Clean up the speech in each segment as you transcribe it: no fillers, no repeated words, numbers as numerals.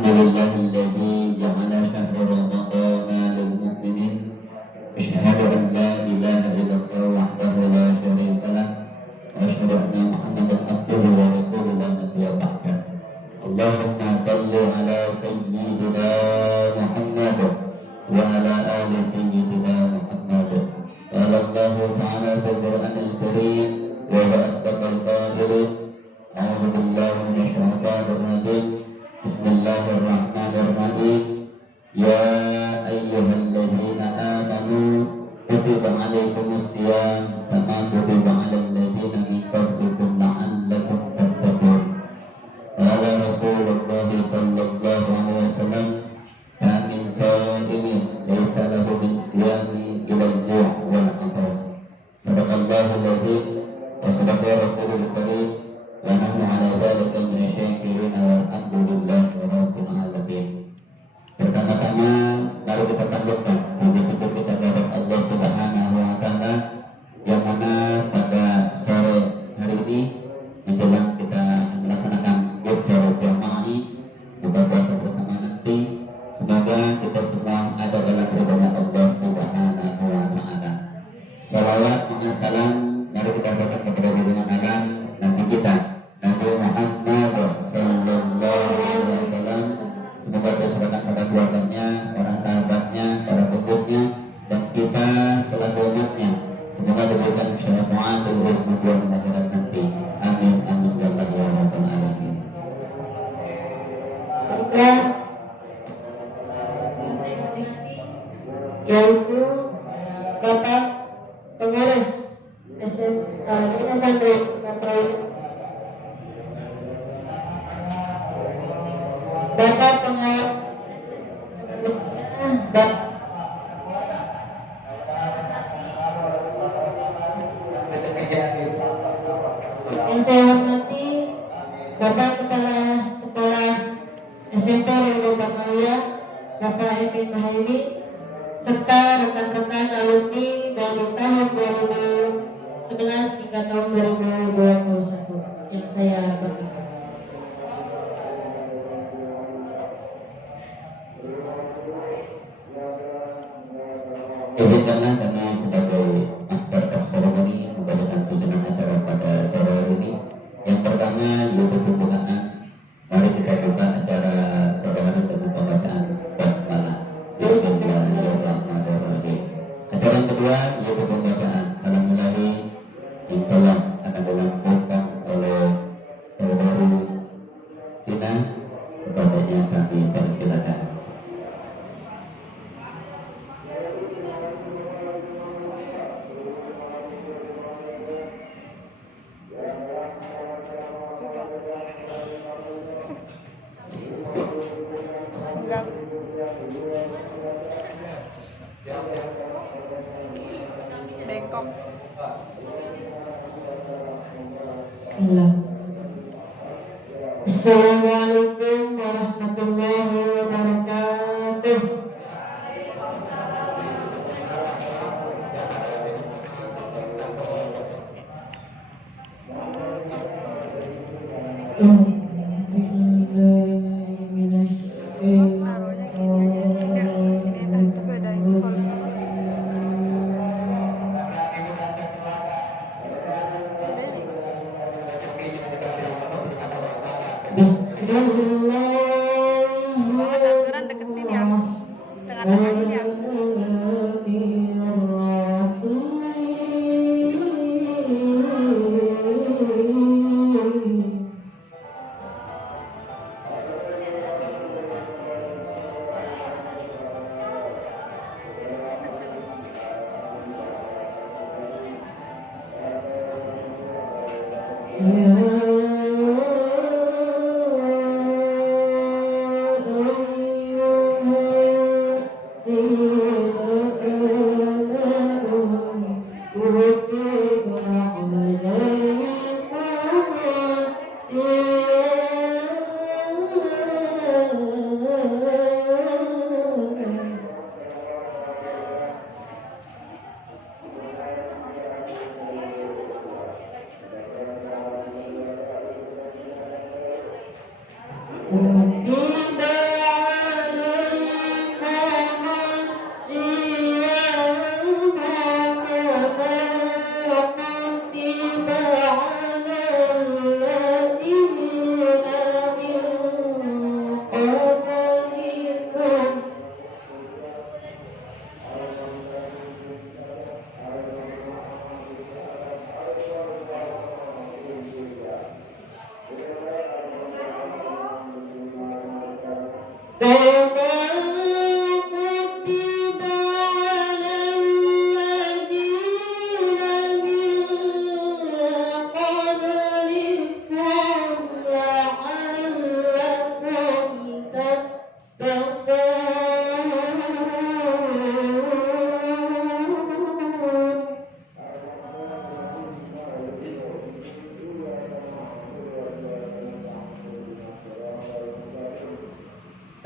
Alhamdulillahilladzi ja'ala syahra ramadhana lil mu'minin. Asyhadu an la ilaha illallah wahdahu la syarika lah wa asyhadu anna Muhammadan abduhu wa rasuluhu la nabiyya ba'dah. Allahumma shalli ala sayyidina Muhammad wa ala ali sayyidina Muhammad. Qala Allah ta'ala fil Qur'anil Karim wa huwa asdaqul qa'ilin. A'udzu billahi minasy syaithanir rajim. Bismillahirrahmanirrahim. Ya ayyuhalladzina amanu kutiba 'alaikumus shiyam kama kutiba 'alal ladzina min qablikum la'allakum tattaqun. Qala Rasulullah sallallahu alaihi wasallam, "Kam min sha'imin laysa lahu min siyami ila al-ju' wal 'atash." Sadaqallahul adzim wa sadaqa Rasulul karim. Wa nahnu 'ala dzalika minasyakirin walhamdulillahi rabbil alamin. Pertama-tama mari kita panjatkan puji syukur kita kepada Allah Subhanahu wa taala yang mana pada sore hari ini menjelang kita melaksanakan iftar jamaah buka puasa bersama nanti, semoga kita semua ada dalam ridhonya Allah Subhanahu wa taala. Salawat dan salam mari kita berikan kepada junjungan Allah Nabi kita Nabi Muhammad sallallahu alaihi wasallam. Semoga terserahkan pada keluarganya, para sahabatnya, para pengikutnya, dan kita selaku umatnya. Semoga diberikan syafaat dan rizki di akhirat nanti. Amin amin ya rabbal alamin. Yaitu Bapak Pengurus SMP Katolik, Bapak Pengurus yang saya hormati Bapak Kepala Sekolah SMP Ridho Bakaya, Bapak Emin Mahairi, serta rekan-rekan alumni dari tahun 2011 hingga tahun 2021 yang saya banggakan. Izinkanlah kami sebagai master of ceremony membacakan susunan acara pada sore hari ini. Yang pertama yaitu pembukaan. Mari kita buka acara sore hari dengan pembacaan basmalah. Bismillahirrahmanirrahim. Acara yang kedua yaitu pembacaan Alhamdulillah, insyaallah akan dilanjutkan oleh saudari Tina. Kepadanya kami persilakan. Bengkok. Assalamualaikum warahmatullahi wabarakatuh. Aturan deketin ya, tengah-tengah ini ya.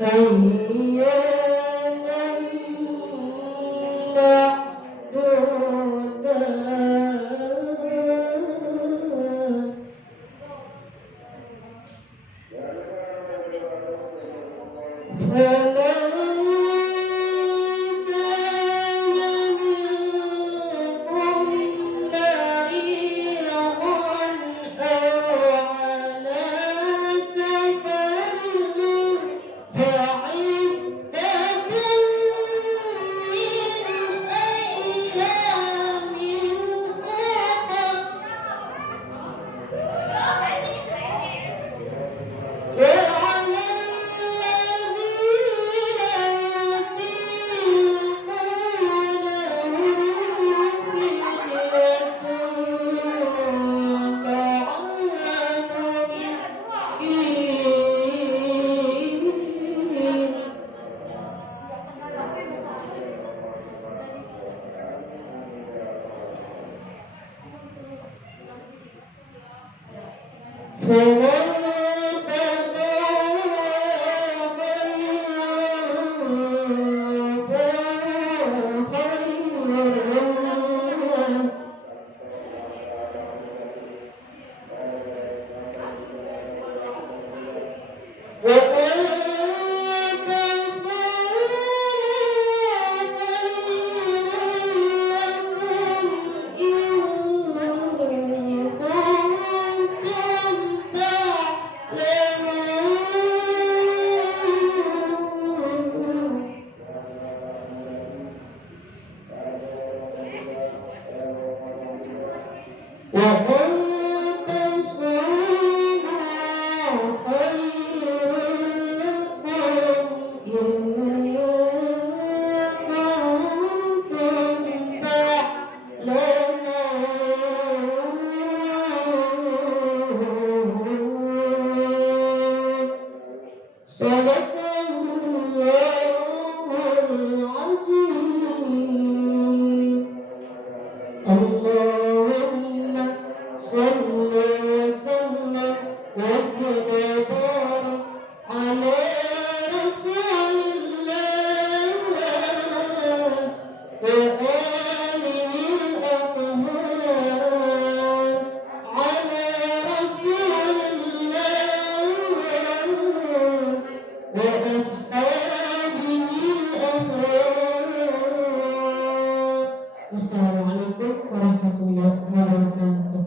Waalaikumsalam warahmatullahi wabarakatuh.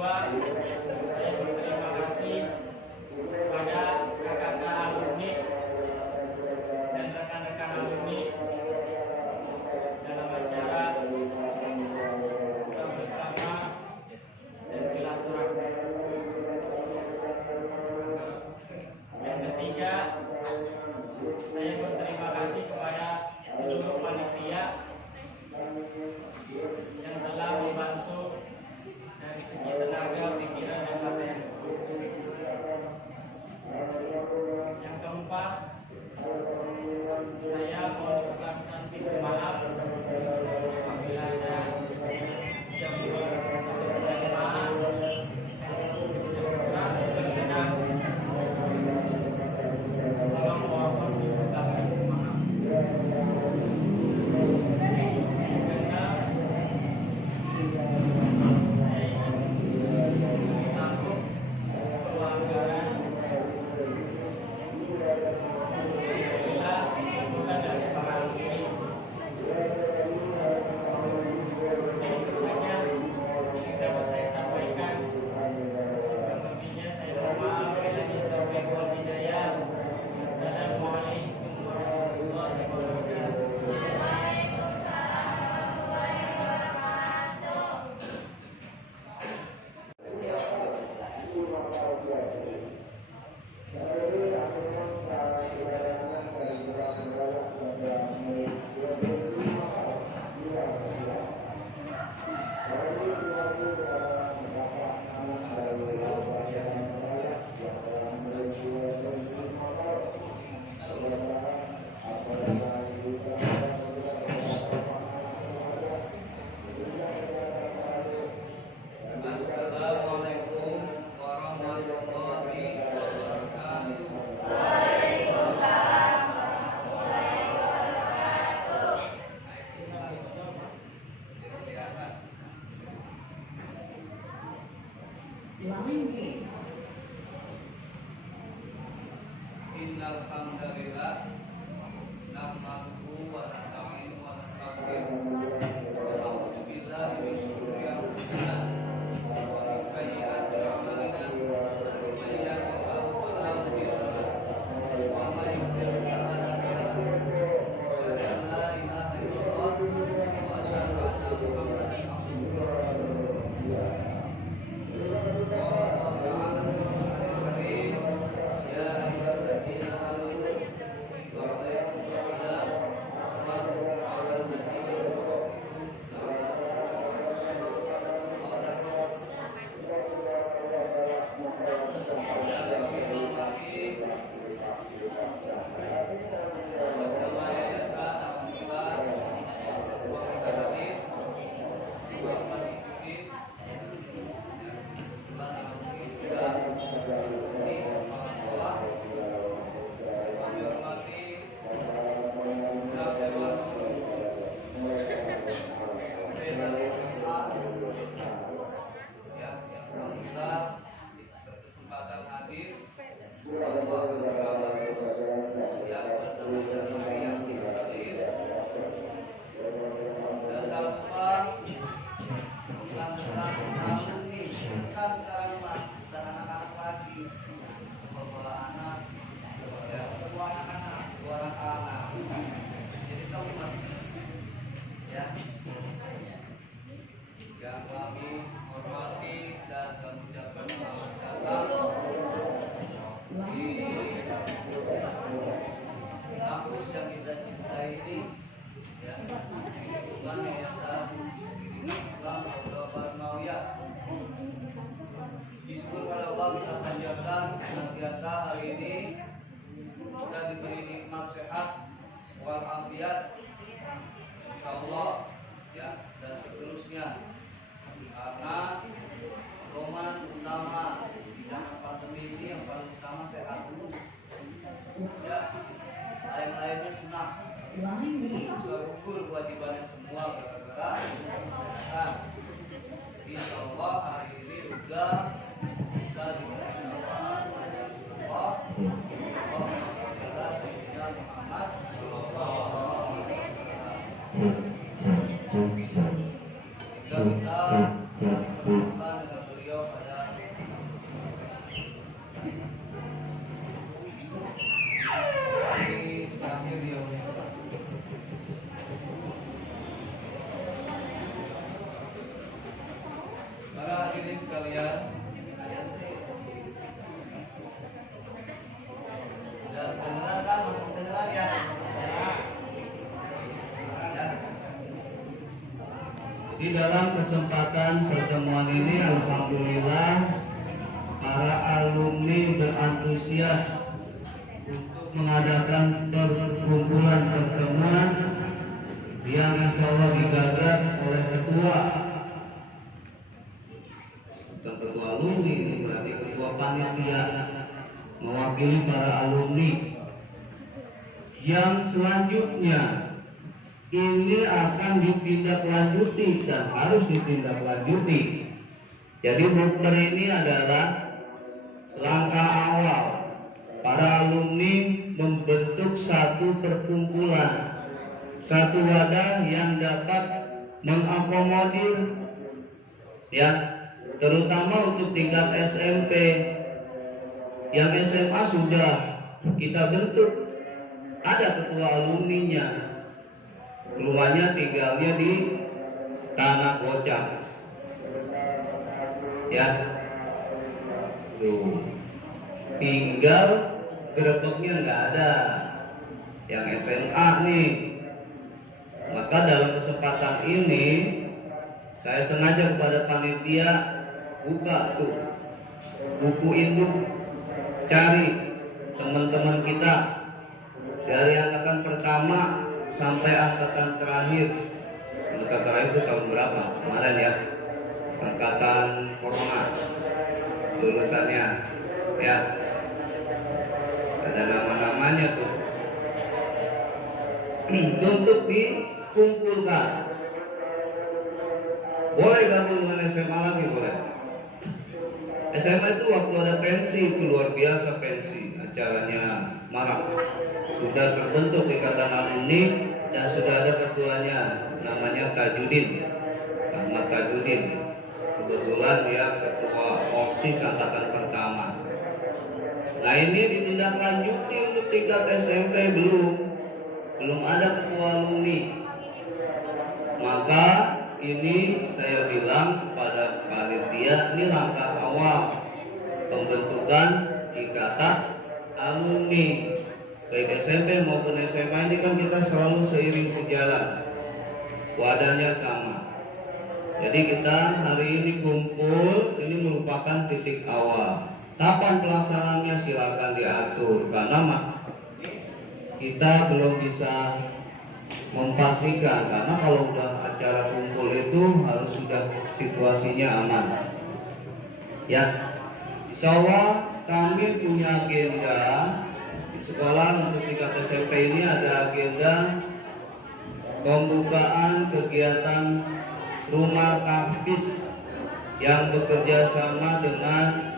kedua, saya berterima kasih kepada kakak-kakak alumni dan rekan-rekan alumni dalam acara buka bersama dan silaturahmi. Yang ketiga, saya berterima kasih kepada seluruh panitia yang telah membantu dari segi tenaga, pikiran, dan materi. Yang keempat, saya mau mengucapkan minta maaf apabila ada yang membuat penerimaan yang kurang berkenan. Tolong mohon diucapkan maaf. Karena saya ingin takut pelanggaran bila bukan dari para alumni. Jadi itu saja yang dapat saya sampaikan. Selebihnya saya mohon maaf. Wabillahi taufiq wal hidayah. Assalamualaikum warahmatullahi wabarakatuh. Assalamualaikum warahmatullahi wabarakatuh. Innal hamdalillah nahmaduhu wa nasta'inuhu wa nastaghfiruh wa na'udzu billahi min shururi anfusina wa min sayyiati a'malina may yahdihillahu fala mudilla lahu wa may yudlil fala hadiya lahu. Asyhadu an la ilaha illallah wa asyhadu anna Muhammadan abduhu wa rasuluh. Kesempatan hadir Allah berkabar ya bertemu dengan hari yang hadir dan tak lupa mudah-mudahan alumni kan sekarang Pak dan anak-anak lagi beberapa anak ya dua anak-anak jadi tahu Mas ya yang kami hormati dan kami ucapkan selamat datang di kampus yang kita cintai ini ya bukan yayasan Islam Global Mauya. Disyukur pada Allah kita panjatkan senantiasa hari ini kita diberi nikmat sehat walafiat insyaallah ya dan seterusnya karena doman utama di zaman pandemi ini yang paling utama sehat dulu ya lain-lainnya sunnah bisa gugur kewajibannya semua gara-gara sehat. Insya Allah hari ini juga kita diberi Allah Muhammad kita dengan beliau sekalian. Sudah kedengeran kan? Masuk kedengeran ya? Di dalam kesempatan pertemuan ini, alhamdulillah para alumni berantusias untuk mengadakan perkumpulan pertemuan yang insya Allah digagas oleh ketua alumni, ini berarti ketua panitia mewakili para alumni. Yang selanjutnya ini akan ditindaklanjuti dan harus ditindaklanjuti. Jadi bukber ini adalah langkah awal para alumni membentuk satu perkumpulan, satu wadah yang dapat mengakomodir, ya, terutama untuk tingkat SMP. Yang SMA sudah kita bentuk, ada ketua alumninya, rumahnya tinggalnya di Tanah Kocak, ya, tuh, tinggal gerebeknya nggak ada. Yang SMA nih, maka dalam kesempatan ini saya sengaja kepada panitia buka tuh buku induk, cari teman-teman kita dari angkatan pertama sampai angkatan terakhir. Angkatan terakhir itu tahun berapa? Kemarin ya, angkatan corona lulusannya, ya, ada nama-namanya tuh. Untuk dikumpulkan. Boleh gabung dengan SMA lagi, boleh. SMA itu waktu ada pensi itu luar biasa, pensi acaranya marak. Sudah terbentuk ikatan alumni dan sudah ada ketuanya, namanya Tajudin, Ahmad Tajudin. Kebetulan dia ketua OSIS angkatan pertama. Nah ini ditindaklanjuti untuk tingkat SMP belum ada ketua alumni. Maka ini saya bilang pada panitia, ini langkah awal pembentukan ikatan alumni baik SMP maupun SMA. Ini kan kita selalu seiring sejalan, wadahnya sama. Jadi kita hari ini kumpul, ini merupakan titik awal. Kapan pelaksanaannya silakan diatur, karena kita belum bisa memastikan, karena kalau udah acara kumpul itu harus sudah situasinya aman. Ya, insya Allah kami punya agenda di sekolah untuk tingkat SMP ini. Ada agenda pembukaan kegiatan rumah tahfiz yang bekerja sama dengan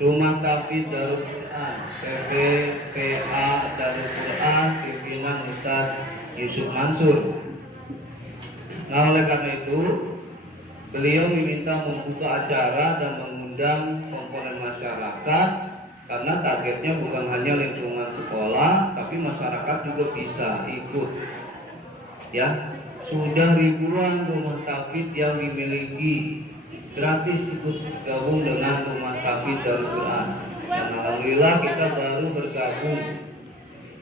Rumah Tahfiz Darul Quran, PPPA Darul Quran, pimpinan Ustaz Yusuf Mansur. Nah, oleh karena itu beliau diminta membuka acara dan mengundang komponen masyarakat, karena targetnya bukan hanya lingkungan sekolah, tapi masyarakat juga bisa ikut. Ya, sudah ribuan rumah tahfiz yang dimiliki gratis ikut gabung dengan Rumah Tahfiz Darul Quran. Dan alhamdulillah kita baru bergabung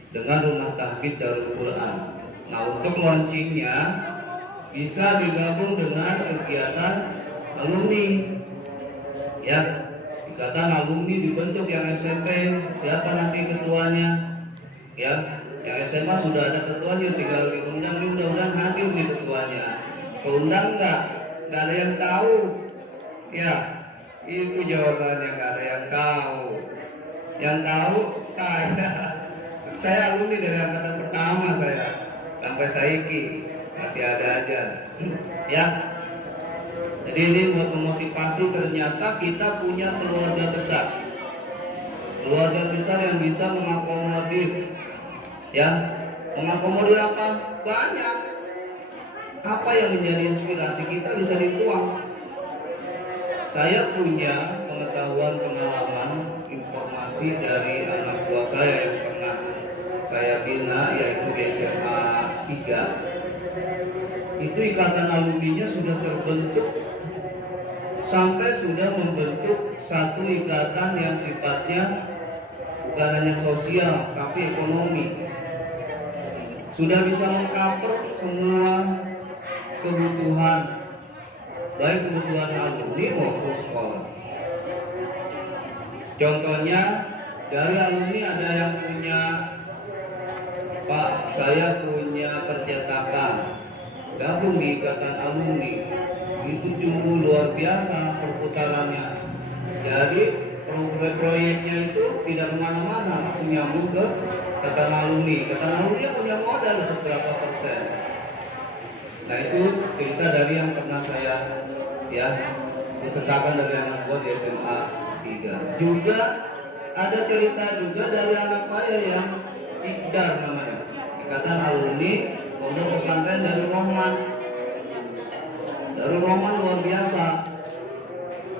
dengan Rumah Tahfiz Darul Quran. Nah, untuk launchingnya bisa digabung dengan kegiatan alumni. Ya, ikatan alumni dibentuk. Yang SMP siapa nanti ketuanya? Ya, yang SMA sudah ada ketuanya, tinggal diundang. Mudah-mudahan hadir di ketuanya. Keundang nggak ada yang tahu. Ya, itu jawabannya, nggak ada yang tahu. Yang tahu saya alumni dari angkatan pertama saya sampai saiki masih ada aja. Ya, jadi ini buat memotivasi, ternyata kita punya keluarga besar yang bisa mengakomodir. Ya, mengakomodir apa? Banyak. Apa yang menjadi inspirasi kita bisa dituang. Saya punya pengetahuan, pengalaman, informasi dari anak buah saya yang pernah saya bina, yaitu di SMA 3. Itu ikatan alumninya sudah terbentuk sampai sudah membentuk satu ikatan yang sifatnya bukan hanya sosial tapi ekonomi. Sudah bisa mengcover semua kebutuhan, baik kebutuhan alumni maupun sekolah. Contohnya dari alumni ada yang punya, Pak, saya punya percetakan, gabung di ikatan alumni, itu jumlah luar biasa perputarannya. Jadi proyeknya itu tidak kemana-mana, langsung nyambung ke ikatan alumni. Ikatan alumni punya modal beberapa persen. Nah itu cerita dari yang pernah saya pesertakan dari anak buah di SMA 3. Juga ada cerita juga dari anak saya yang IKDAR namanya, Ikatan Alumni Pondok Pesantren dari Roman. Dari Roman luar biasa.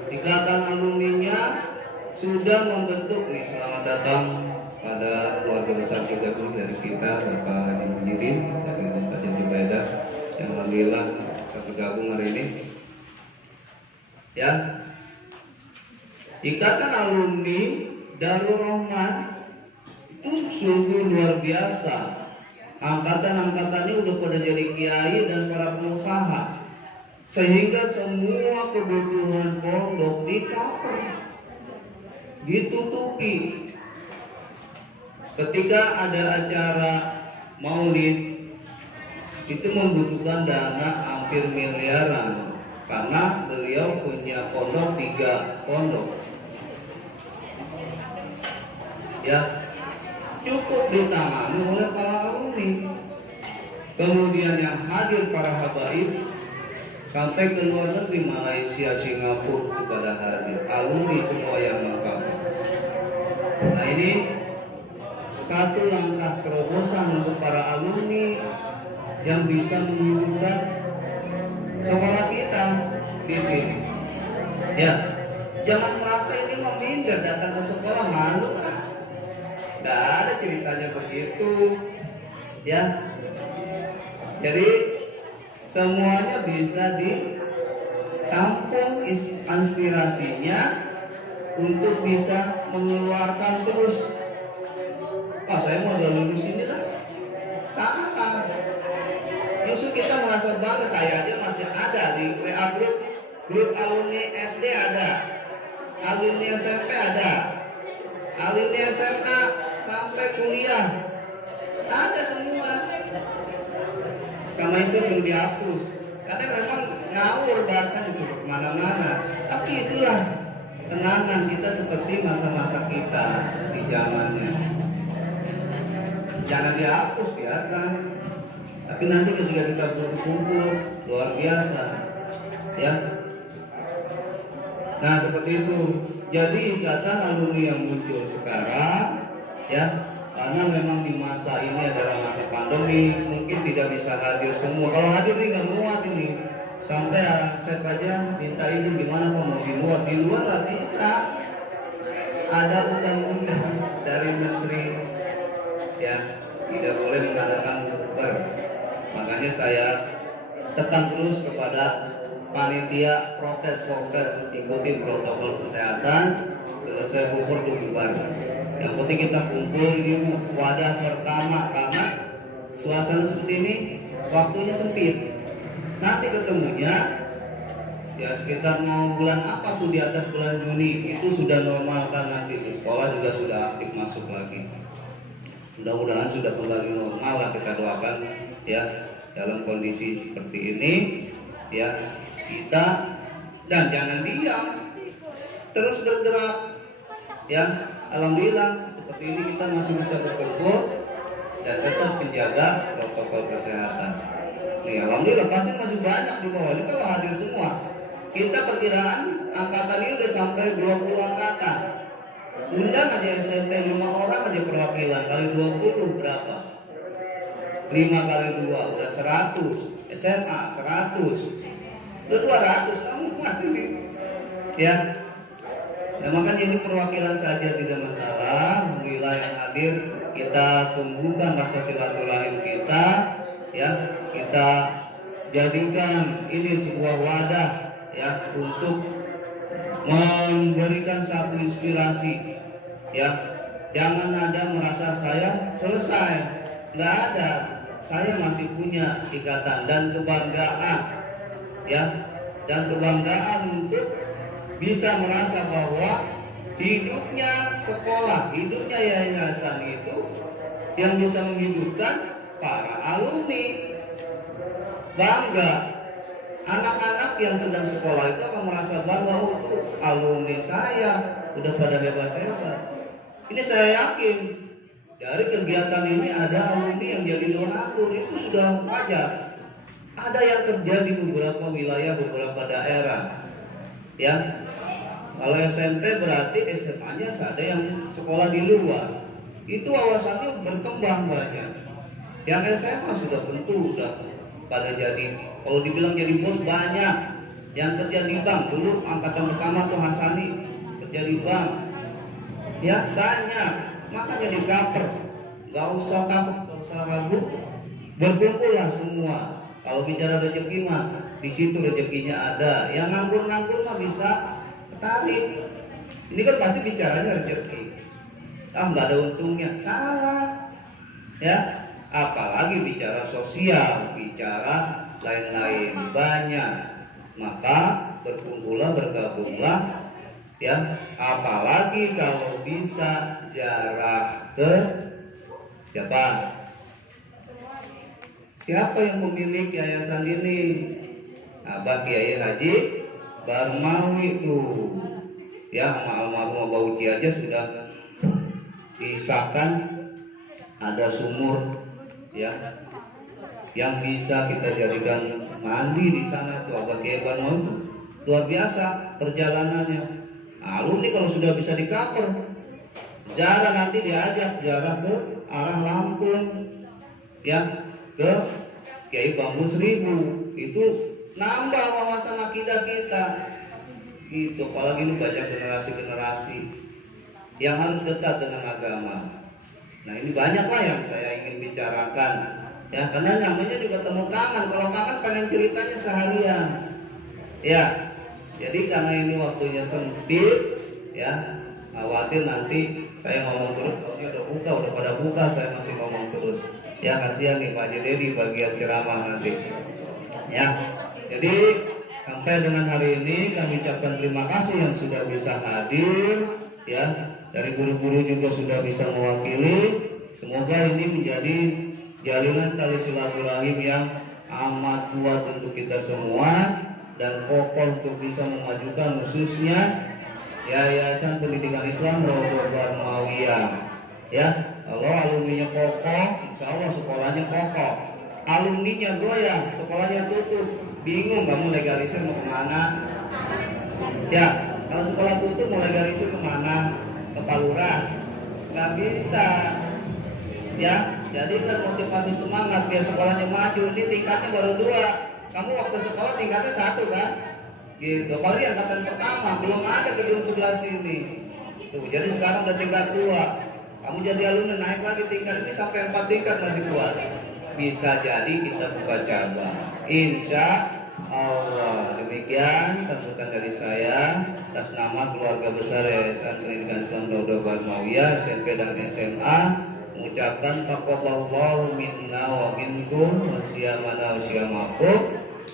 Ikatan alumninya sudah membentuk nih, selamat datang pada keluarga besar juga dulu dari kita, Bapak Haji Muhyiddin dari Ustaz Jubaida yang alhamdulillah bergabung hari ini. Ya, Ikatan Alumni Darul Rahman itu sungguh luar biasa. Angkatan-angkatannya udah pada jadi kiai dan para pengusaha, sehingga semua kebutuhan pondok di-cover, ditutupi. Ketika ada acara maulid itu membutuhkan dana hampir miliaran, karena beliau punya pondok 3 pondok. Ya, cukup ditangani oleh para alumni. Kemudian yang hadir para habaib sampai ke luar negeri, Malaysia, Singapura kepada hadir alumni semua yang lengkap. Nah ini satu langkah terobosan untuk para alumni yang bisa menghidupkan sekolah kita di sini. Ya, jangan merasa ini minder datang ke sekolah, malu kan? Nggak ada ceritanya begitu. Ya, jadi semuanya bisa ditampung inspirasinya untuk bisa mengeluarkan terus. Pak, saya mau udah lulus ini lah. Sama. Justru kita merasa bangga, saya aja masih ada di WA grup alumni SD ada, alumni SMP ada, alumni SMA sampai kuliah ada semua. Sama istri sudah dihapus karena memang ngawur bahasanya juga kemana-mana. Tapi itulah kenangan kita seperti masa-masa kita di zamannya. Jangan dihapus, biarkan. Tapi nanti ketika kita berkumpul luar biasa, ya. Nah seperti itu. Jadi ikatan alumni yang muncul sekarang, ya, karena memang di masa ini adalah masa pandemi, mungkin tidak bisa hadir semua. Kalau hadir nih nggak muat ini. Sampai saya aja minta izin gimana Pak mau di luar nggak bisa. Ada undang-undang dari menteri, ya, tidak boleh mengadakan bukber. Makanya saya tekan terus kepada panitia protes ikuti protokol kesehatan, selesai bukber dibubarkan. Yang penting kita kumpul di wadah pertama, karena suasana seperti ini waktunya sempit. Nanti ketemunya ya sekitar mau bulan apa tuh, di atas bulan Juni itu sudah normal kan, nanti di sekolah juga sudah aktif masuk lagi. Mudah-mudahan sudah kembali normal lah, kita doakan ya. Dalam kondisi seperti ini ya kita, dan jangan diam, terus bergerak ya. Alhamdulillah seperti ini kita masih bisa berkumpul dan tetap menjaga protokol kesehatan. Nih alhamdulillah pasti masih banyak di bawah ini kalau hadir semua. Kita perkiraan angkatan ini udah sampai 20 angkatan. Undang aja SMP 5 orang aja perwakilan, kali 20 berapa? 5 kali 2 udah 100. SMA 100. Udah 200 kamu mati nih. Ya. Nah makanya ini perwakilan saja tidak masalah. Alhamdulillah yang hadir, kita tumbuhkan rasa silaturahim kita, ya. Kita jadikan ini sebuah wadah ya untuk memberikan satu inspirasi, ya. Jangan ada merasa saya selesai, nggak ada. Saya masih punya ikatan dan kebanggaan, ya, dan kebanggaan untuk bisa merasa bahwa hidupnya sekolah, hidupnya yayasan itu yang bisa menghidupkan para alumni. Bangga, anak-anak yang sedang sekolah itu akan merasa bangga, untuk alumni saya udah pada hebat-hebat. Ini saya yakin dari kegiatan ini ada alumni yang jadi donatur, itu sudah wajar. Ada yang kerja di beberapa wilayah, beberapa daerah, ya. Kalau SMP berarti SMA-nya ada yang sekolah di luar. Itu wawasannya berkembang banyak. Yang SMA sudah tentu udah pada jadi, kalau dibilang jadi bos banyak. Yang kerja di bank, dulu angkatan pertama tuh Hasani kerja di bank, ya banyak. Makanya di cover, nggak usah takut, nggak usah ragu, berkumpullah semua. Kalau bicara rezeki mah di situ rezekinya ada. Yang nganggur-nganggur mah bisa ketarik. Ini kan pasti bicaranya rezeki. Nggak ada untungnya, salah, ya. Apalagi bicara sosial, bicara lain-lain banyak. Maka berkumpullah, bergabunglah, ya. Apalagi kalau bisa ziarah ke siapa? Siapa yang pemilik yayasan ini? Abah Kiai Haji Barmawi tuh, ya, sama almarhum Abah Uci aja sudah disahkan ada sumur, ya, yang bisa kita jadikan mandi di sana tuh. Abah Kiai Barmawi tuh luar biasa perjalanannya. Alumni kalau sudah bisa di cover, ziarah nanti diajak ziarah ke arah Lampung, ya, ke Kiai Bambu Seribu, itu nambah wawasan akidah kita. Gitu, apalagi ini banyak generasi-generasi yang harus dekat dengan agama. Nah, ini banyaklah yang saya ingin bicarakan, ya, karena namanya juga temu kangen. Kalau kangen pengen ceritanya seharian, ya. Jadi karena ini waktunya sempit, ya, khawatir nanti saya ngomong terus. Kalau ini udah buka, udah pada buka, saya masih ngomong terus. Ya, kasihan nih Pak Haji Dedi bagian ceramah nanti, ya. Jadi sampai dengan hari ini kami ucapkan terima kasih yang sudah bisa hadir, ya. Dari guru-guru juga sudah bisa mewakili. Semoga ini menjadi jalinan tali silaturahim yang amat kuat untuk kita semua dan kokoh untuk bisa memajukan khususnya Yayasan Pendidikan Islam Rodoh Barmawiyah. Ya, kalau alumninya kokoh, insya Allah sekolahnya kokoh. Alumninya goyah, sekolahnya tutup, bingung kamu legalisir mau kemana? Ya, kalau sekolah tutup mau legalisir kemana? Ke Palura? Nggak bisa. Ya, jadi kan motivasi semangat biar sekolahnya maju. Ini tingkatnya baru 2. Kamu waktu sekolah tingkatnya 1 kan? Gitu. Apalagi angkatan pertama belum ada gedung sebelah sini. Tuh, jadi sekarang udah tingkat 2. Kamu jadi alumni naik lagi tingkat ini sampai 4 tingkat masih kuat. Bisa jadi kita buka cabang. Insya Allah. Demikian sambutan dari saya atas nama keluarga besar Yayasan Pendidikan Islam Rodoh Barmawiyah SMP dan SMA, mengucapkan taqabbalallahu minna wa minkum wa siyamana wa siyamakum.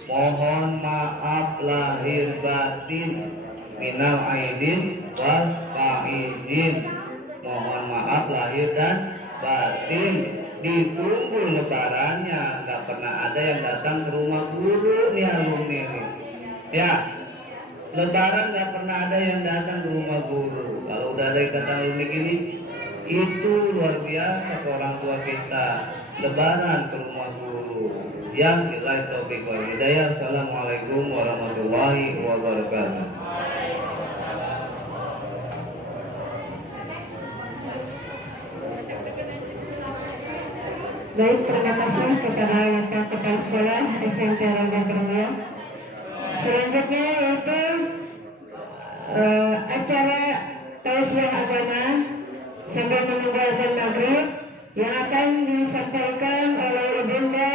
Mohon maaf lahir batin, minal aidin wal faizin. Mohon maaf lahir dan batin. Ditunggu lebarannya, nggak pernah ada yang datang ke rumah guru nih alumni ini. Ya, lebaran nggak pernah ada yang datang ke rumah guru. Kalau udah ada ikatan alumni gini, itu luar biasa ke orang tua kita. Lebaran ke rumah guru. Yang billahi taufiq wal hidayah. Assalamualaikum warahmatullahi wabarakatuh. Baik, terima kasih kepada Bapak Kepala Sekolah SMP Rodoh Barmawiyah. Selanjutnya yaitu acara tausiah agama sambil menunggu azan maghrib yang akan disampaikan oleh Ibunda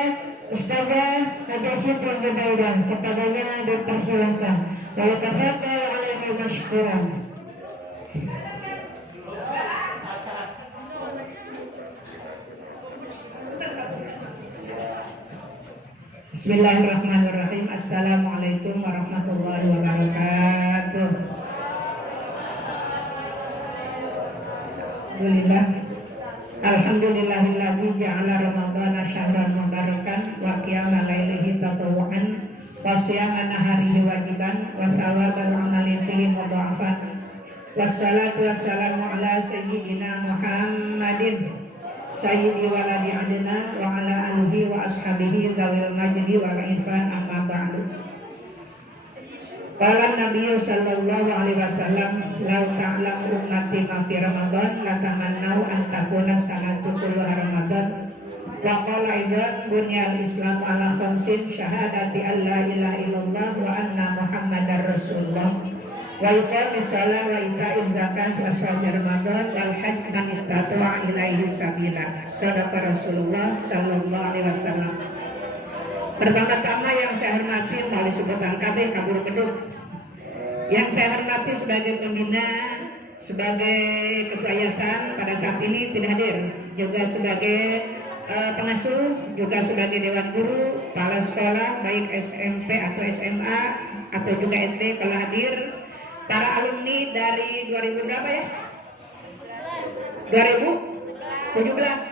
Ustazah Haji Siti Zubaidah, kepadanya dipersilakan. Wa yatafadhal alaihi mashkuran. Bismillahirrahmanirrahim. Assalamualaikum warahmatullahi wabarakatuh. Alhamdulillahilladzi ja'ala ramadhana syahran mubarakan wa qiyama lailihi tatawwu'an wa siyama naharihi wajiban wa thawabal amali fihi mudha'afan. Wassalatu wassalamu ala sayyidina Muhammadin sayyidi waladi adnan wa ala alihi wa ashabihi dzawil majdi wal irfan, amma ba'du. Qala Nabi sallallahu alaihi wasallam, "Lau ta'lamu ummati ma fi Ramadan la tamannau an takuna sanatu kulluha Ramadan." Wa qala aidan, "Bunyal Islam ala khamsin, syahadati an la ilaha illallah wa anna Muhammadar Rasulullah wa iqamis shalah wa ita'iz zakah wa shaum Ramadan wal hajj man istata'a ilaihi sabila." Shadaqa Rasulullah sallallahu alaihi wasallam. Pertama-tama yang saya hormati melalui sebutan KB Kabur Kedung, yang saya hormati sebagai pembina, sebagai ketua yayasan pada saat ini tidak hadir, juga sebagai pengasuh, juga sebagai dewan guru, kepala sekolah baik SMP atau SMA atau juga SD kalau hadir, para alumni dari 2000 berapa ya? 2017,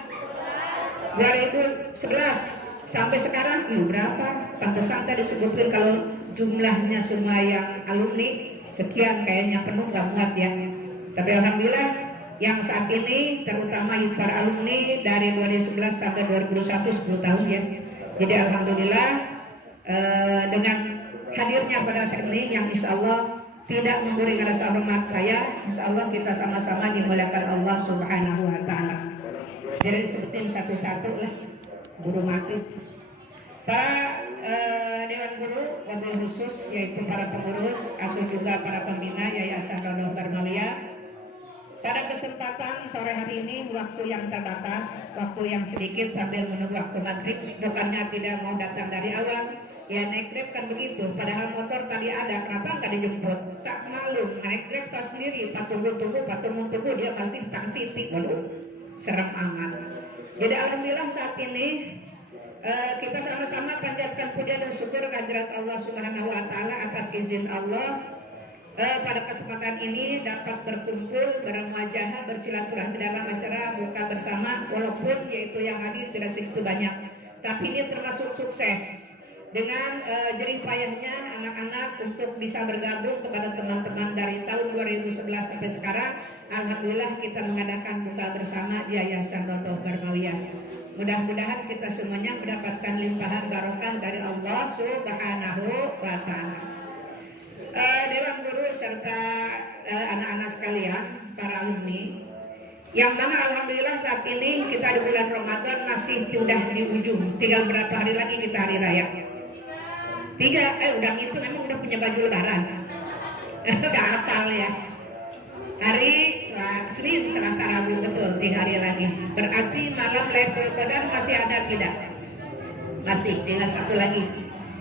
2011 sampai sekarang berapa? Pantesan tadi disebutkan kalau jumlahnya semua yang alumni sekian, kayaknya penuh nggak muat ya. Tapi alhamdulillah yang saat ini terutama para alumni dari 2011 sampai 2021 10 tahun ya. Jadi alhamdulillah dengan hadirnya pada saat ini yang insya Allah tidak mengurangi rasa hormat saya, insya Allah kita sama-sama dimuliakan Allah Subhanahu Wa Taala. Jadi disebutin satu-satu lah. Guru mati, para dewan guru wabil khusus yaitu para pengurus atau juga para pembina Yayasan Rodoh Barmawiyah. Pada kesempatan sore hari ini waktu yang terbatas, waktu yang sedikit sambil menunggu waktu maghrib, bukannya tidak mau datang dari awal, ya naik grab kan begitu. Padahal motor tadi ada, kenapa nggak dijemput? Tak malu, naik grab tahu sendiri, tunggu dia masih Stang City, waduh, serem amat. Jadi alhamdulillah saat ini kita sama-sama panjatkan puja dan syukur kehadirat Allah Subhanahu Wa Taala atas izin Allah pada kesempatan ini dapat berkumpul, bermuajahah, bersilaturahmi dalam acara buka bersama, walaupun yaitu yang hadir tidak segitu banyak, tapi ini termasuk sukses dengan jerih payahnya anak-anak untuk bisa bergabung kepada teman-teman dari tahun 2011 sampai sekarang. Alhamdulillah kita mengadakan buka bersama di Yayasan Rodoh Barmawiyah. Mudah-mudahan kita semuanya mendapatkan limpahan barokah dari Allah Subhanahu Wa Taala. Dewan guru serta anak-anak sekalian, para alumni, yang mana alhamdulillah saat ini kita di bulan Ramadan masih sudah di ujung, tinggal berapa hari lagi kita hari raya? 3, udah itu memang udah punya baju lebaran. Udah hafal ya. Hari Senin, Selasa, Rabu, betul 3 hari lagi. Berarti malam Lailatul Qadar masih ada tidak? Masih, tinggal 1 lagi.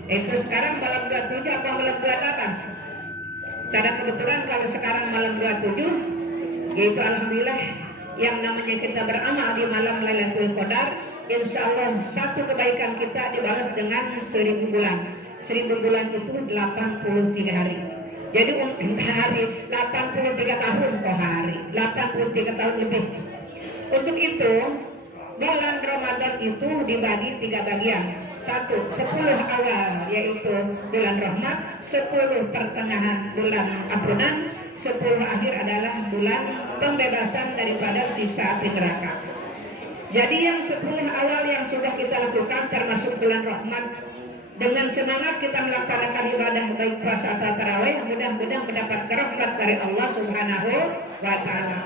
Itu sekarang malam 27 apa malam 28? Cara kebetulan kalau sekarang malam 27, yaitu alhamdulillah yang namanya kita beramal di malam Lailatul Qadar, insya Allah satu kebaikan kita dibalas dengan 1000 bulan. 1000 bulan itu 83 hari. Jadi untuk hari 83 tahun per hari, 83 tahun lebih. Untuk itu bulan Ramadan itu dibagi 3 bagian. 1, 10 awal yaitu bulan rahmat, 10 pertengahan bulan ampunan, 10 akhir adalah bulan pembebasan daripada siksa api neraka. Jadi yang 10 awal yang sudah kita lakukan termasuk bulan rahmat, dengan semangat kita melaksanakan ibadah baik puasa atau tarawih, mudah-mudahan mendapat rahmat dari Allah Subhanahu Wa Taala.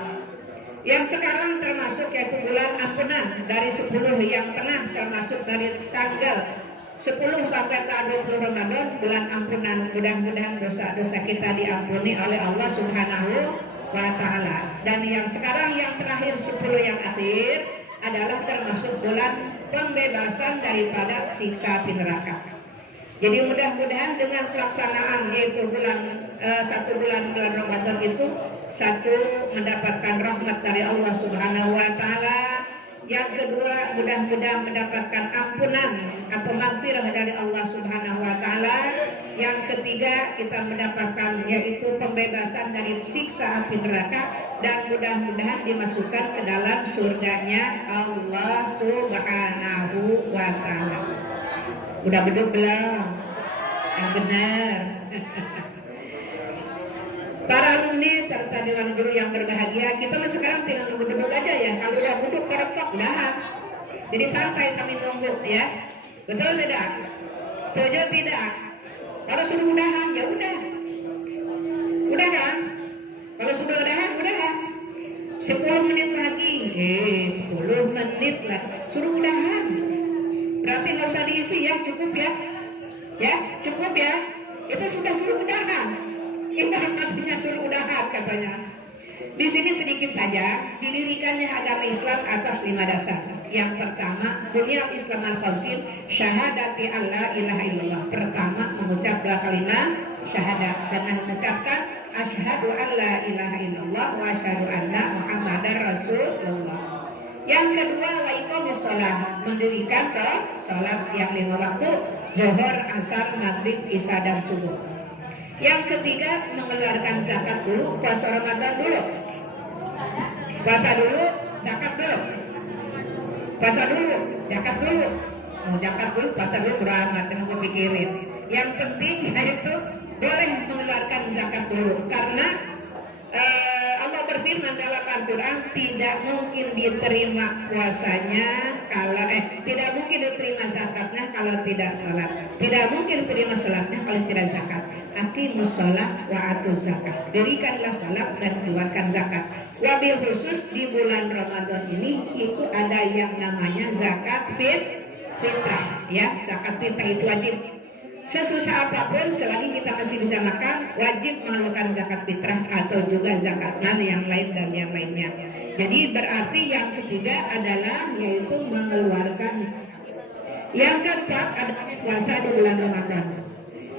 Yang sekarang termasuk yaitu bulan ampunan dari 10 yang tengah, termasuk dari tanggal 10 sampai tanggal 20 Ramadan, bulan ampunan. Mudah-mudahan dosa-dosa kita diampuni oleh Allah Subhanahu Wa Taala. Dan yang sekarang yang terakhir 10 yang akhir adalah termasuk bulan pembebasan daripada siksa api neraka. Jadi mudah-mudahan dengan pelaksanaan yaitu satu bulan Ramadan itu, satu mendapatkan rahmat dari Allah Subhanahu wa taala, yang kedua mudah-mudahan mendapatkan ampunan atau maghfirah dari Allah Subhanahu wa taala, yang ketiga kita mendapatkan yaitu pembebasan dari siksa api neraka, dan mudah-mudahan dimasukkan ke dalam surganya Allah Subhanahu wa taala. Udah betul belum? Yang benar. Para alumni serta dewan guru yang berbahagia, kita sekarang tinggal duduk-duduk aja ya. Kalau udah duduk keretok udahan. Jadi santai sambil nunggu ya. Betul tidak? Setuju tidak? Kalau sudah udahan ya udah. Udah kan? Kalau sudah udahan, udahan. 10 menit lagi. 10 menit lah. Suruh udahan. Berarti nggak usah diisi ya, cukup ya. Ya, cukup ya. Itu sudah suruh udahan. Ibarat pastinya suruh udahan katanya. Di sini sedikit saja didirikannya agama Islam atas 5 dasar. Yang pertama, Bunyal Islam al-Khamsin, syahadati alla ilaha illallah. Pertama, mengucap 2 kalimat syahadat dengan mengucapkan asyhadu alla ilaha illallah wa asyhadu anna muhammadar rasulullah. Yang kedua, wa iqamis shalah, mendirikan salat yang 5 waktu, zuhur, asar, maghrib, isya dan subuh. Yang ketiga, mengeluarkan zakat dulu, puasa Ramadan dulu. Puasa dulu, zakat dulu. Puasa dulu, zakat dulu. Mau zakat dulu, puasa dulu, beramat, jangan kepikirin. Yang penting yaitu boleh mengeluarkan zakat dulu, karena Allah berfirman dalam Al-Quran, tidak mungkin diterima puasanya kalau tidak mungkin diterima zakatnya kalau tidak sholat, tidak mungkin diterima sholatnya kalau tidak zakat. Aqimus sholat wa atuz zakat, dirikanlah sholat dan keluarkan zakat. Wabil khusus di bulan Ramadan ini itu ada yang namanya zakat fitrah ya. Zakat fitrah itu wajib. Sesusah apapun selagi kita masih bisa makan, wajib mengeluarkan zakat fitrah atau juga zakat mal yang lain dan yang lainnya. Jadi berarti yang ketiga adalah yaitu mengeluarkan. Yang keempat adalah puasa di bulan Ramadan.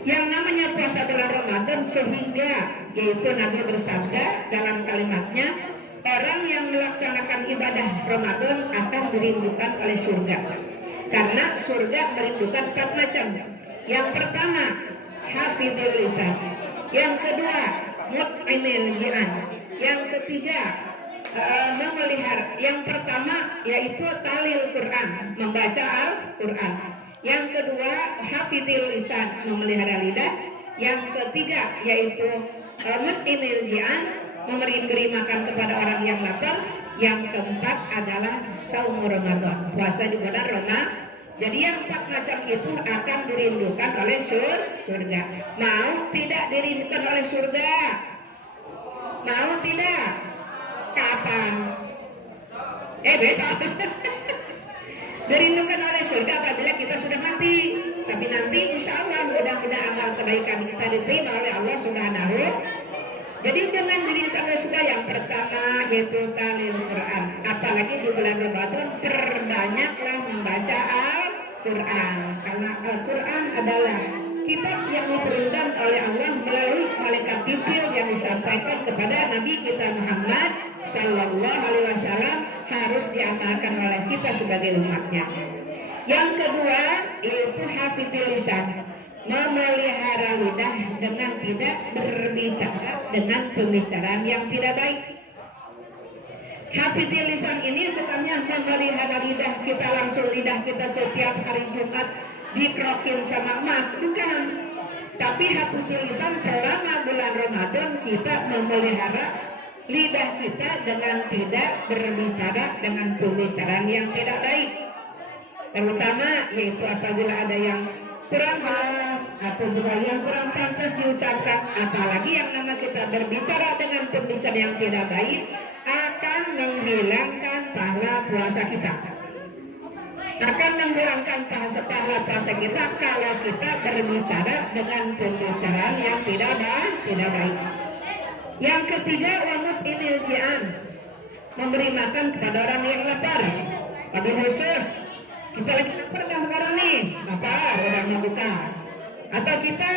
Yang namanya puasa bulan Ramadan sehingga yaitu Nabi bersabda dalam kalimatnya, orang yang melaksanakan ibadah Ramadan akan dirindukan oleh surga. Karena surga merindukan 4 macam. Yang pertama, hafidhul lisan. Yang kedua, mut'imil ji'an. Yang ketiga, memelihara. Yang pertama yaitu talil Quran, membaca Al-Quran. Yang kedua, hafidhul lisan, memelihara lidah. Yang ketiga yaitu mut'imil ji'an, memberi makan kepada orang yang lapar. Yang keempat adalah saum Ramadan, puasa di bulan Ramadan. Jadi yang 4 macam itu akan dirindukan oleh surga. Mau tidak dirindukan oleh surga? Mau tidak? Kapan? Besok. Dirindukan oleh surga apabila kita sudah mati. Tapi nanti insya Allah mudah-mudahan amal kebaikan kita diterima oleh Allah Subhanahu. Jadi dengan dirindukan oleh surga yang pertama yaitu talil Quran. Apalagi di bulan Ramadan, perbanyaklah membaca Al-Quran. Karena Al-Quran adalah kitab yang diturunkan oleh Allah melalui malaikat Jibril yang disampaikan kepada Nabi kita Muhammad Sallallahu Alaihi Wasallam, harus diamalkan oleh kita sebagai umatnya. Yang kedua yaitu hafidhul lisan, memelihara lidah dengan tidak berbicara dengan pembicaraan yang tidak baik. Hafidhul lisan ini bukannya memelihara lidah kita langsung, lidah kita setiap hari Jumat dikrokin sama emas, bukan. Tapi hafidhul lisan selama bulan Ramadan kita memelihara lidah kita dengan tidak berbicara dengan pembicaraan yang tidak baik. Terutama yaitu apabila ada yang kurang jelas atau juga yang kurang pantas diucapkan, apalagi yang nama kita berbicara dengan pembicaraan yang tidak baik, akan menghilangkan pahala puasa kita. Akan menghilangkan pahala puasa kita kalau kita berbicara dengan pembicaraan yang tidak baik. Yang ketiga, wamut inil ji'an, memberi makan kepada orang yang lapar. Wabil khusus kita lagi lapar nggak sekarang nih? Lapar, udah mau buka. Atau kita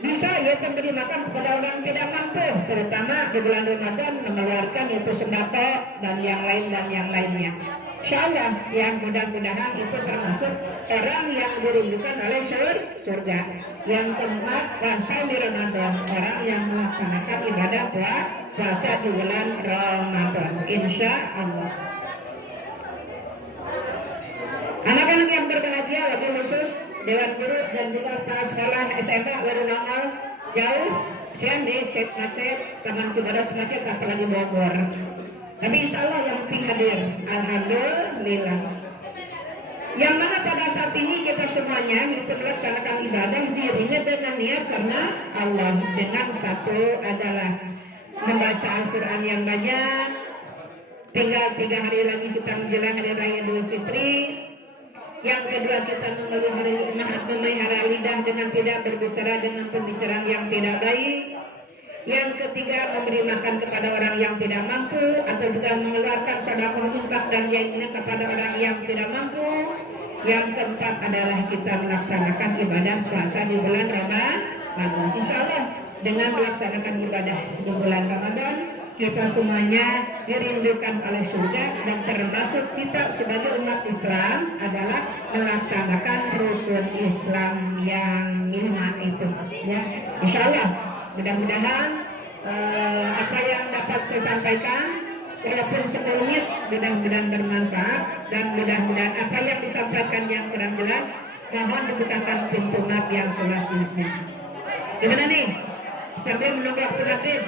bisa ya memberi makan kepada orang yang tidak mampu, terutama di bulan Ramadan mengeluarkan itu sembako dan yang lainnya. Insyaallah yang mudah-mudahan itu termasuk orang yang dirindukan oleh surga. Yang keempat, puasa di Ramadan, orang yang melaksanakan ibadah puasa di bulan Ramadan. Insya Allah. Anak-anak yang berbahagia, wabil khusus Dewan Guru dan juga para sekolah SMA baru nongol jauh, sian di cek macet, Taman Cibadas macet, apalagi Bogor. Tapi insya Allah yang penting hadir, alhamdulillah. Yang mana pada saat ini kita semuanya itu melaksanakan ibadah dirinya dengan niat karena Allah. Dengan satu adalah membaca Al-Quran yang banyak. Tinggal 3 hari lagi kita menjelang hari raya Idul Fitri. Yang kedua, kita memelihara lidah dengan tidak berbicara dengan pembicaraan yang tidak baik. Yang ketiga, memberi makan kepada orang yang tidak mampu atau juga mengeluarkan sedekah infak dan yang lain kepada orang yang tidak mampu. Yang keempat adalah kita melaksanakan ibadah puasa di bulan Ramadan. Insya Allah dengan melaksanakan ibadah di bulan Ramadan, kita semuanya dirindukan oleh surga, dan termasuk kita sebagai umat Islam adalah melaksanakan rukun Islam yang 5 itu. Ya, insya Allah mudah-mudahan apa yang dapat saya sampaikan walaupun 10 menit mudah-mudahan bermanfaat, dan mudah-mudahan apa yang disampaikan yang kurang jelas mohon dibukakan pintu maaf yang seluas-luasnya. Gimana nih? Sambil menunggu waktu nanti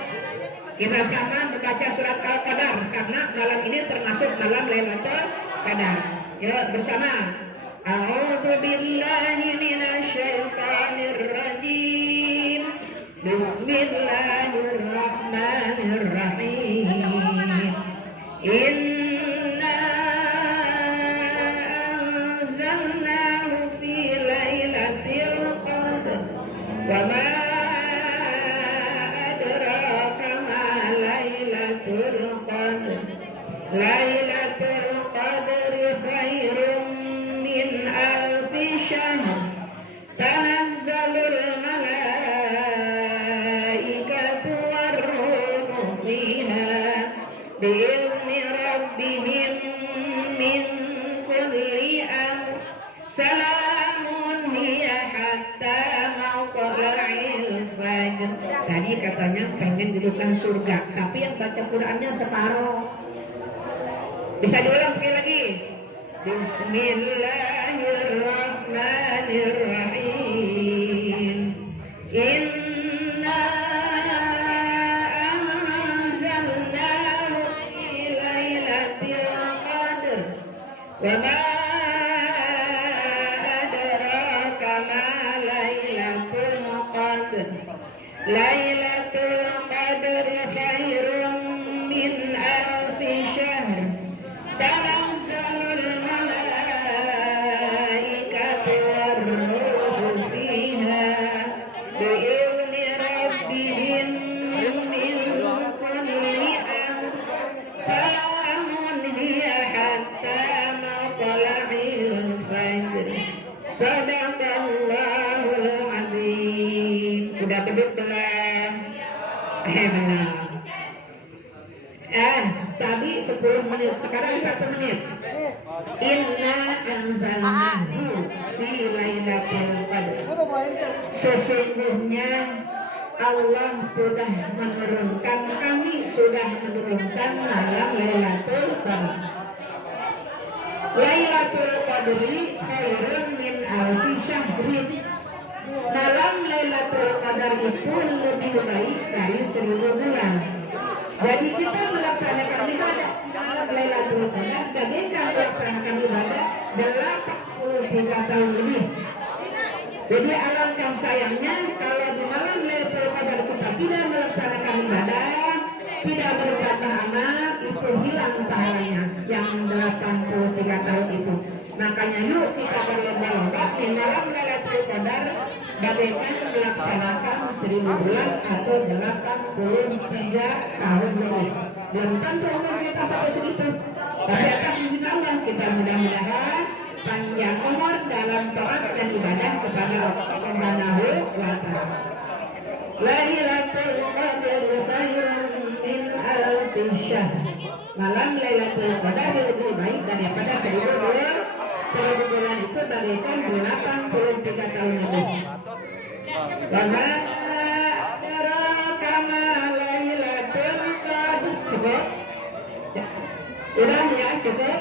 kita sama membaca surat Al-Qadar karena malam ini termasuk malam Lailatul Qadar. Yuk bersama. A'udzu billahi minasyaitonir rajim. Bismillahirrahmanirrahim. Inna anzalnahu fi lailatul qadr. Wa ma Lailatul Qadri khairun min alfi syahr. Tanazzalul malaikatu war-ruhu fiha bi'izni rabbihim min kulli amr. Salamun hiya hatta matla'il fajr. Tadi katanya pengen didudukan surga, tapi yang baca Qur'annya separuh. Bisa diulang sekali lagi. Bismillahirrahmanirrahim. Inna anzalnahu fi lailatul qadr. Wa ma adraka ma lailatul qadr. Lailatul qadr khairun min alfi syahr. Tanazzalul malaikatu war-ruhu fiha bi'izni rabbihim min kulli amr. Salamun hiya hatta matla'il fajr. Shadaqallahul azim. Udah beduk belum? Benar. Tadi 10 menit, sekarang 1 menit. Inna anzalnahu fi lailatul qadr. Sesungguhnya Allah sudah menurunkan, kami sudah menurunkan malam Lailatul Qadar. Lailatul Qadri khairun min alfi syahrin. Malam Lailatul Qadar itu lebih baik dari 1000 bulan. Jadi kita melaksanakan ibadah malam Lailatul Qadar bagaikan melaksanakan ibadah 83 tahun lebih. Jadi alangkah sayangnya kalau di malam Lailatul Qadar kita tidak melaksanakan ibadah, tidak beribadah amal, itu hilang pahalanya yang 83 tahun itu. Makanya yuk kita berlomba-lomba di malam Lailatul Qadar bagaikan melaksanakan 1000 bulan atau 83 tahun lebih. Belum tentu umur kita sampai segitu. Tapi atas izin Allah kita mudah-mudahan panjang umur dalam taat dan ibadah kepada Allah Subhanahu wa taala. Lailatul Qadar khairun min alfi syahr. Malam Lailatul Qadar lebih baik daripada 1000 bulan. 1000 bulan itu bagaikan 83 tahun lebih. Karena kama Lailatul Qadar cukup. Ya. Udah ya cukup.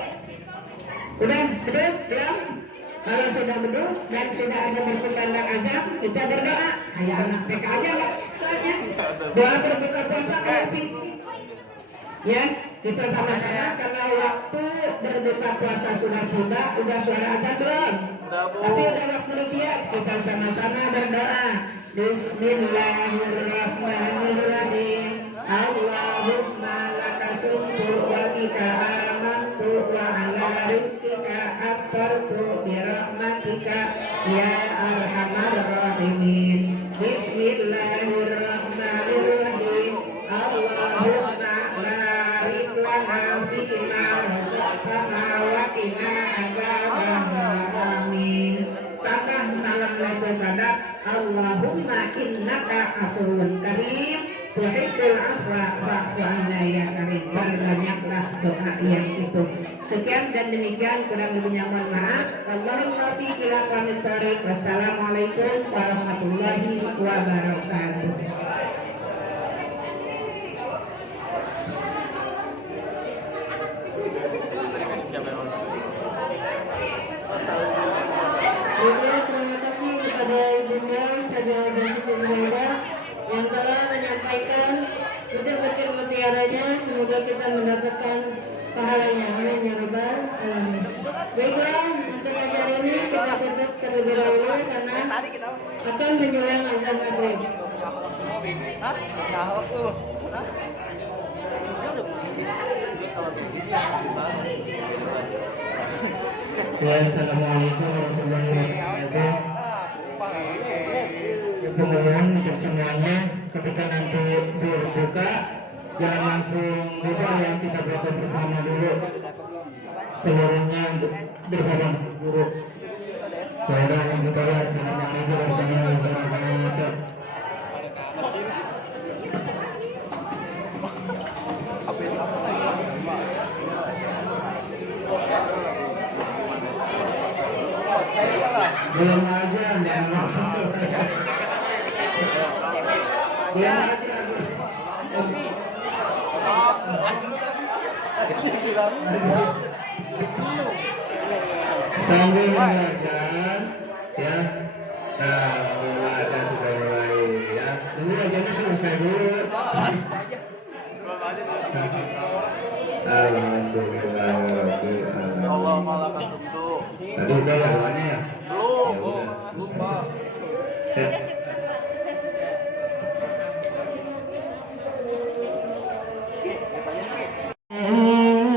Udah beduk belum? Kalau sudah beduk dan sudah ada berkumandang azan, kita berdoa. Kayak anak TK aja lah. Doa berbuka puasa nanti. Ya, kita sama-sama karena waktu berbuka puasa sudah tiba, udah suara azan belum? Tapi udah waktu siap, kita sama-sama berdoa. Bismillahirrahmanirrahim. Allahumma lakasumtu wa bika amantu wa ala rizkika aftartu birahmatika ya arhamar rahimin. Bismillahirrahmanirrahim. Allahumma barik lana fima razaqtana wa qina adzabannar. Amin. Tambah malam Lailatul Qadar, Allahumma innaka afuwun karim tuhibbul afwa fa'fu anna ya karim. Banyaklah doa yang itu. Sekian dan demikian, kurang lebihnya mohon maaf. Allahumma fi ila tariq. Wassalamualaikum warahmatullahi wabarakatuh. Terima kasih kepada Ibunda Ustazah Basuki Zubaida yang telah menyampaikan butir-butir mutiaranya. Semoga kita mendapatkan pahalanya. Amin ya rabbal alamin. Baiklah, untuk acara ini kita tutup terlebih dahulu karena akan menjelang azan maghrib. Wassalamualaikum warahmatullahi wabarakatuh. Kemudian untuk semuanya, ketika nanti berbuka, jangan langsung buka yang kita baca bersama dulu. Seluruhnya bersama guru. Baiklah, yang kita lihat. Assalamualaikum warahmatullahi wabarakatuh. Belum aja, jangan langsung. Belum aja. Sambil mengajar, ya. Nah, ada sudah mulai, ya. Dulu aja selesai dulu. Alhamdulillah. Allah malah kasumdu. Tadi udah ya doanya ya? Belum, lupa. Oh